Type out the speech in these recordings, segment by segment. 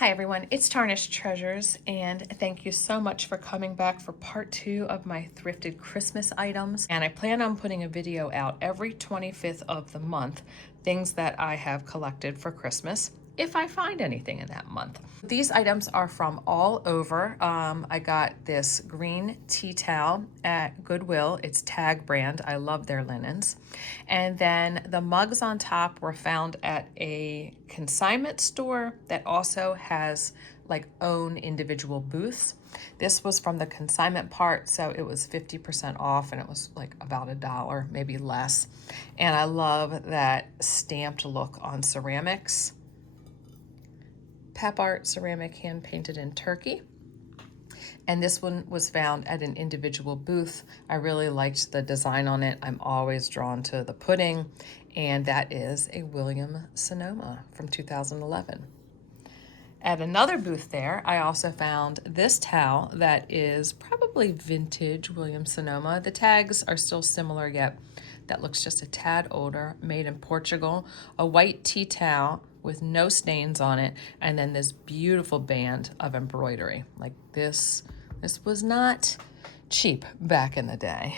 Hi everyone, it's Tarnished Treasures, and thank you so much for coming back for part 2 of my thrifted Christmas items. And I plan on putting a video out every 25th of the month, things that I have collected for Christmas, if I find anything in that month. These items are from all over. I got this green tea towel at Goodwill. It's Tag brand. I love their linens. And then the mugs on top were found at a consignment store that also has like own individual booths. This was from the consignment part, so it was 50% off and it was like about $1, maybe less. And I love that stamped look on ceramics. Pep art ceramic hand painted in Turkey. And this one was found at an individual booth. I really liked the design on it. I'm always drawn to the pudding, and that is a William Sonoma from 2011. At another booth there, I also found this towel that is probably vintage William Sonoma. The tags are still similar, yet that looks just a tad older, made in Portugal. A white tea towel with no stains on it, and then this beautiful band of embroidery. Like this was not cheap back in the day.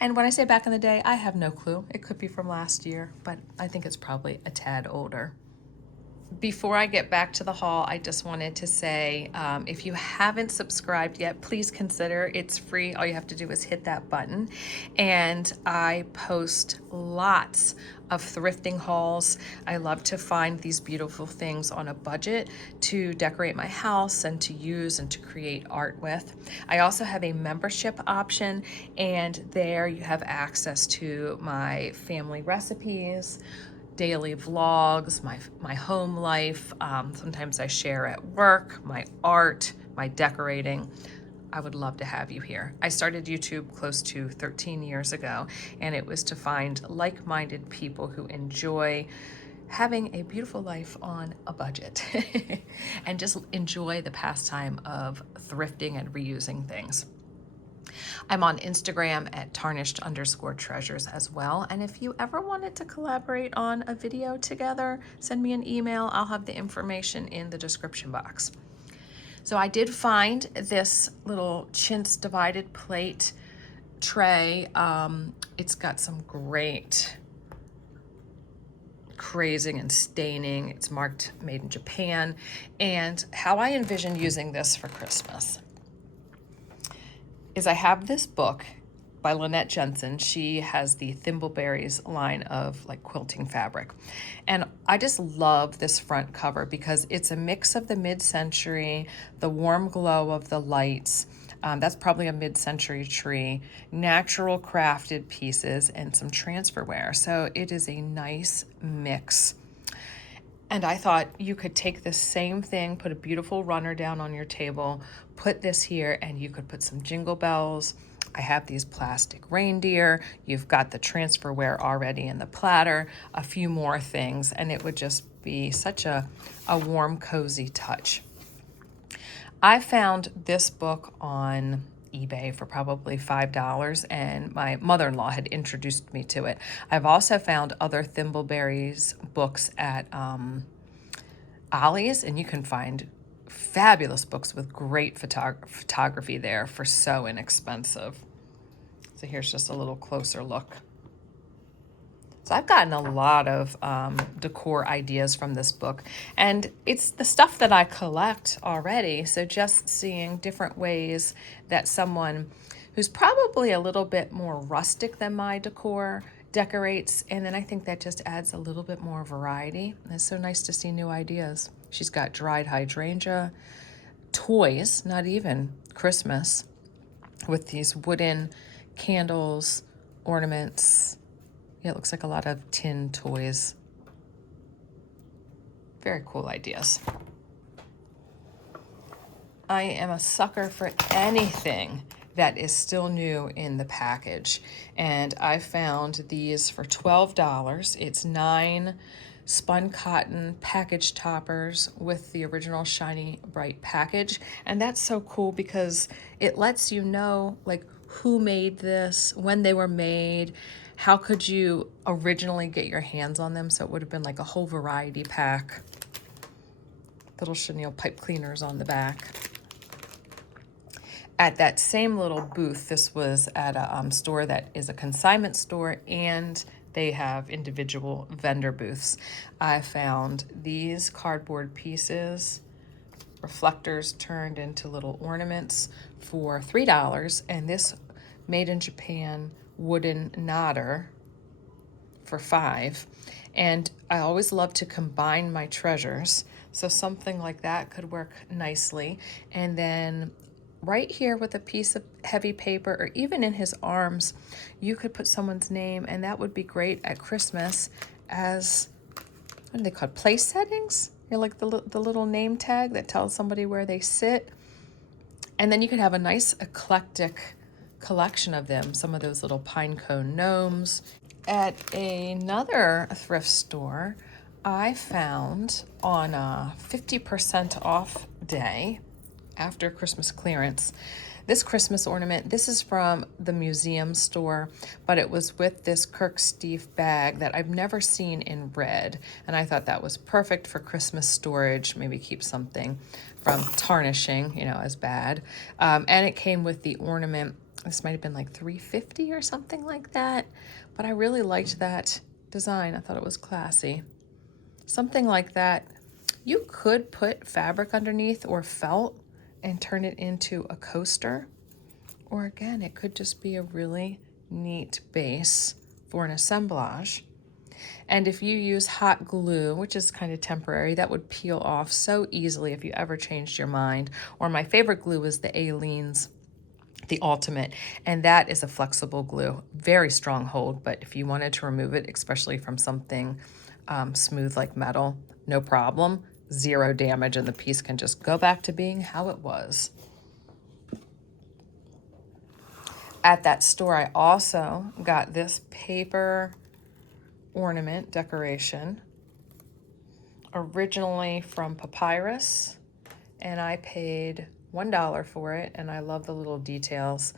And when I say back in the day, I have no clue. It could be from last year, but I think it's probably a tad older. Before I get back to the haul, I just wanted to say, if you haven't subscribed yet, please consider. It's free. All you have to do is hit that button. And I post lots of thrifting hauls. I love to find these beautiful things on a budget to decorate my house and to use and to create art with. I also have a membership option, and there you have access to my family recipes, daily vlogs, my home life. Sometimes I share at work, my art, my decorating. I would love to have you here. I started YouTube close to 13 years ago, and it was to find like-minded people who enjoy having a beautiful life on a budget and just enjoy the pastime of thrifting and reusing things. I'm on Instagram at tarnished_treasures as well. And if you ever wanted to collaborate on a video together, send me an email. I'll have the information in the description box. So I did find this little chintz divided plate tray. It's got some great crazing and staining. It's marked made in Japan. And how I envision using this for Christmas is I have this book by Lynette Jensen. She has the Thimbleberries line of like quilting fabric. And I just love this front cover because it's a mix of the mid-century, the warm glow of the lights, that's probably a mid-century tree, natural crafted pieces, and some transferware. So it is a nice mix. And I thought you could take this same thing, put a beautiful runner down on your table, put this here, and you could put some jingle bells. I have these plastic reindeer. You've got the transferware already in the platter, a few more things, and it would just be such a warm, cozy touch. I found this book on eBay for probably $5, and my mother-in-law had introduced me to it. I've also found other Thimbleberries books at Ollie's, and you can find fabulous books with great photography there for so inexpensive. So here's just a little closer look. So I've gotten a lot of decor ideas from this book, and it's the stuff that I collect already. So just seeing different ways that someone who's probably a little bit more rustic than my decor decorates, and then I think that just adds a little bit more variety. And it's so nice to see new ideas. She's got dried hydrangea, toys, not even Christmas, with these wooden candles, ornaments. Yeah, it looks like a lot of tin toys. Very cool ideas. I am a sucker for anything that is still new in the package. And I found these for $12. It's 9 spun cotton package toppers with the original shiny bright package. And that's so cool because it lets you know like who made this, when they were made, how could you originally get your hands on them. So it would have been like a whole variety pack. little chenille pipe cleaners on the back. At that same little booth, this was at a store that is a consignment store, and they have individual vendor booths. I found these cardboard pieces, reflectors turned into little ornaments, for $3, and this made in Japan wooden nodder for $5. And I always love to combine my treasures, so something like that could work nicely. And then right here with a piece of heavy paper, or even in his arms, you could put someone's name, and that would be great at Christmas as, what are they called, place settings? You're like the little name tag that tells somebody where they sit. And then you could have a nice eclectic collection of them, some of those little pine cone gnomes. At another thrift store, I found on a 50% off day after Christmas clearance, this Christmas ornament. This is from the museum store, but it was with this Kirksteve bag that I've never seen in red. And I thought that was perfect for Christmas storage, maybe keep something from tarnishing, you know, as bad. And it came with the ornament. This might have been like $3.50 or something like that, but I really liked that design. I thought it was classy. Something like that. You could put fabric underneath or felt and turn it into a coaster. Or again, it could just be a really neat base for an assemblage. And if you use hot glue, which is kind of temporary, that would peel off so easily if you ever changed your mind. Or my favorite glue is the Aleene's, the Ultimate, and that is a flexible glue, very strong hold, but if you wanted to remove it, especially from something smooth like metal, no problem, zero damage, and the piece can just go back to being how it was. At that store, I also got this paper ornament decoration, originally from Papyrus, and I paid $1 for it, and I love the little details.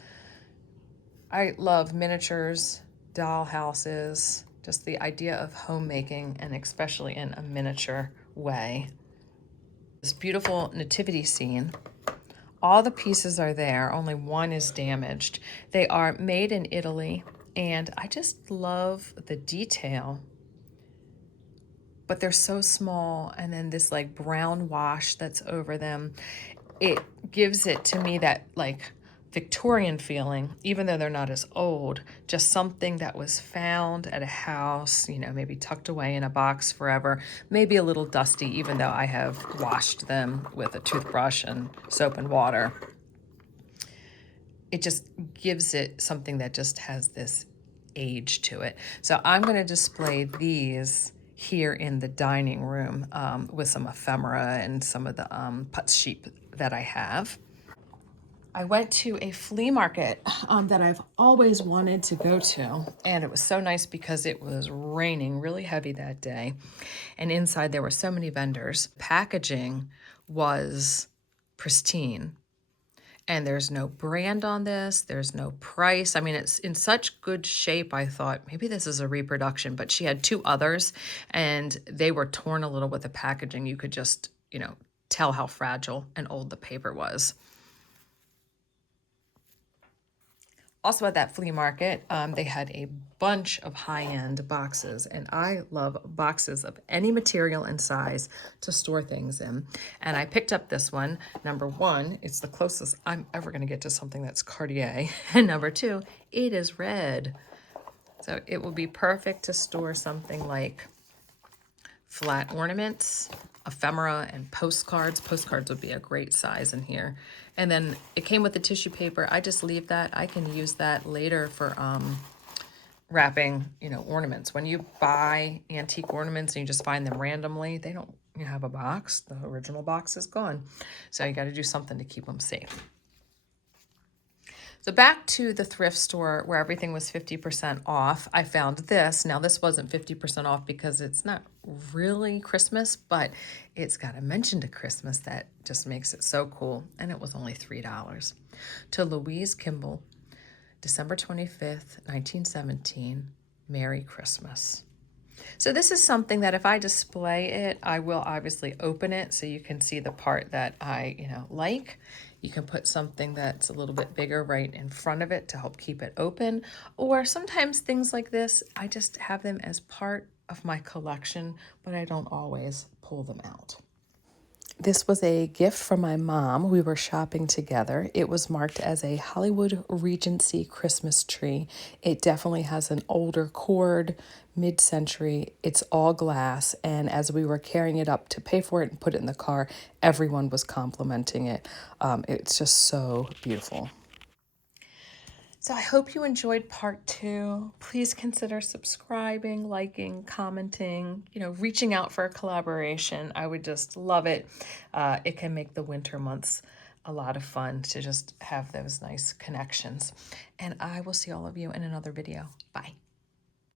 I love miniatures, doll houses, just the idea of homemaking, and especially in a miniature way. This beautiful nativity scene. All the pieces are there, only one is damaged. They are made in Italy, and I just love the detail. But they're so small, and then this like brown wash that's over them. It gives it to me that like Victorian feeling, even though they're not as old, just something that was found at a house, you know, maybe tucked away in a box forever, maybe a little dusty, even though I have washed them with a toothbrush and soap and water. It just gives it something that just has this age to it. So I'm going to display these here in the dining room with some ephemera and some of the putz sheep that I have. I went to a flea market that I've always wanted to go to, and it was so nice because it was raining really heavy that day, and inside there were so many vendors. Packaging was pristine, and there's no brand on this, there's no price. I mean, it's in such good shape. I thought maybe this is a reproduction, but she had two others, and they were torn a little with the packaging. You could just, you know, tell how fragile and old the paper was. Also at that flea market, they had a bunch of high-end boxes, and I love boxes of any material and size to store things in. And I picked up this one. Number one, it's the closest I'm ever going to get to something that's Cartier. And number two, it is red. So it will be perfect to store something like flat ornaments, ephemera, and postcards. Postcards would be a great size in here. And then it came with the tissue paper. I just leave that. I can use that later for wrapping, you know, ornaments. When you buy antique ornaments and you just find them randomly, they don't, you have a box. The original box is gone. So you got to do something to keep them safe. So back to the thrift store where everything was 50% off, I found this. Now this wasn't 50% off because it's not really Christmas, but it's got a mention to Christmas that just makes it so cool. And it was only $3. To Louise Kimball, December 25th, 1917, Merry Christmas. So this is something that if I display it, I will obviously open it so you can see the part that I, like. You can put something that's a little bit bigger right in front of it to help keep it open. Or sometimes things like this, I just have them as part of my collection, but I don't always pull them out. This was a gift from my mom. We were shopping together. It was marked as a Hollywood Regency Christmas tree. It definitely has an older cord, mid-century. It's all glass, and as we were carrying it up to pay for it and put it in the car, everyone was complimenting it. It's just so beautiful. So I hope you enjoyed part 2. Please consider subscribing, liking, commenting, reaching out for a collaboration. I would just love it. It can make the winter months a lot of fun to just have those nice connections. And I will see all of you in another video. Bye.